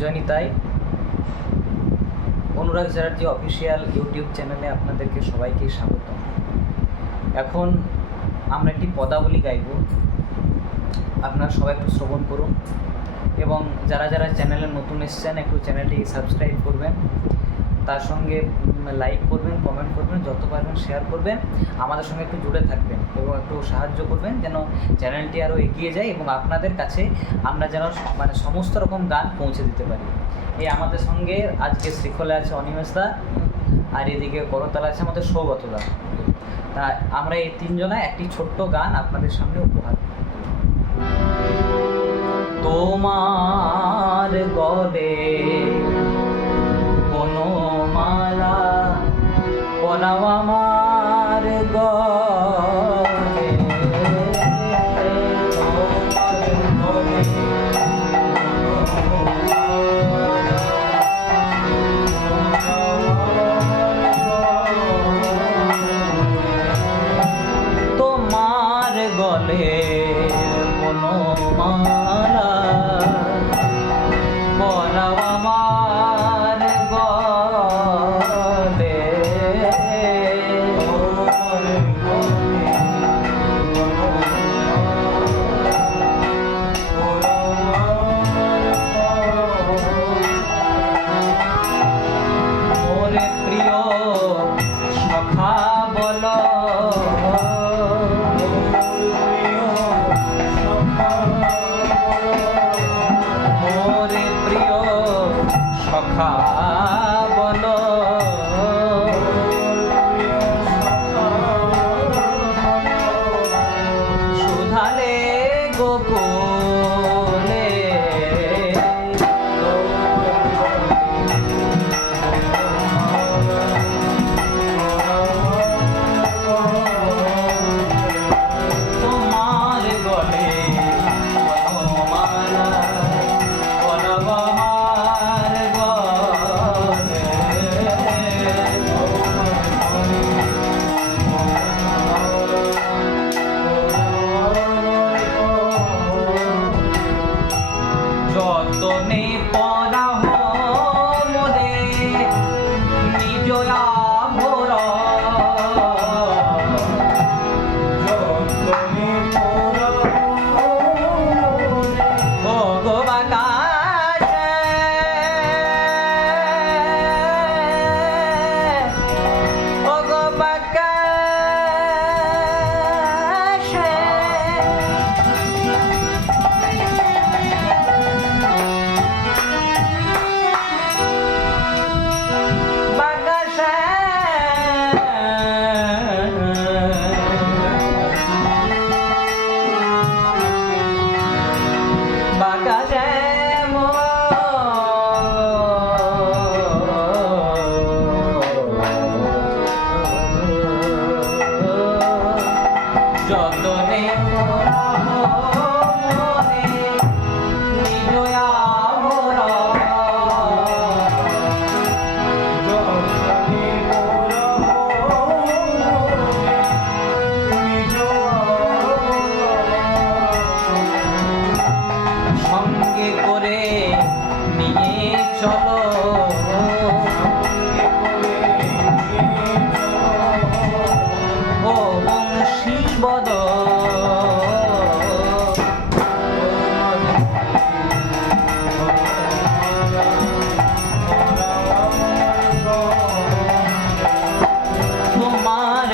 জয়নিতাই Anurag Chatterjee official YouTube চ্যানেলে আপনাদেরকে সবাইকে স্বাগত। এখন আমরা একটি পদাবলী গাইব। আপনারা সবাই একটু শ্রবণ করুন এবং যারা যারা চ্যানেলে নতুন এসছেন, একটু চ্যানেলটি সাবস্ক্রাইব করবেন। তার সঙ্গে লাইক করবেন কমেন্ট করবেন, যত পারবেন শেয়ার করবেন, আমাদের সঙ্গে একটু জুড়ে থাকবেন এবং একটু সাহায্য করবেন যেন চ্যানেলটি আরও এগিয়ে যায় এবং আপনাদের কাছে আমরা যেন মানে সমস্ত রকম গান পৌঁছে দিতে পারি এই আমাদের সঙ্গে আজকে শ্রীখলে আছে অনিমেষ দা আর এদিকে করতলা আছে আমাদের সৌগত দা তা আমরা এই তিনজনা একটি ছোট্ট গান আপনাদের সামনে উপহার। তোমার গলে পরাও আমার গলে তোমার গলে তোমার প্রিয় যতনে মনে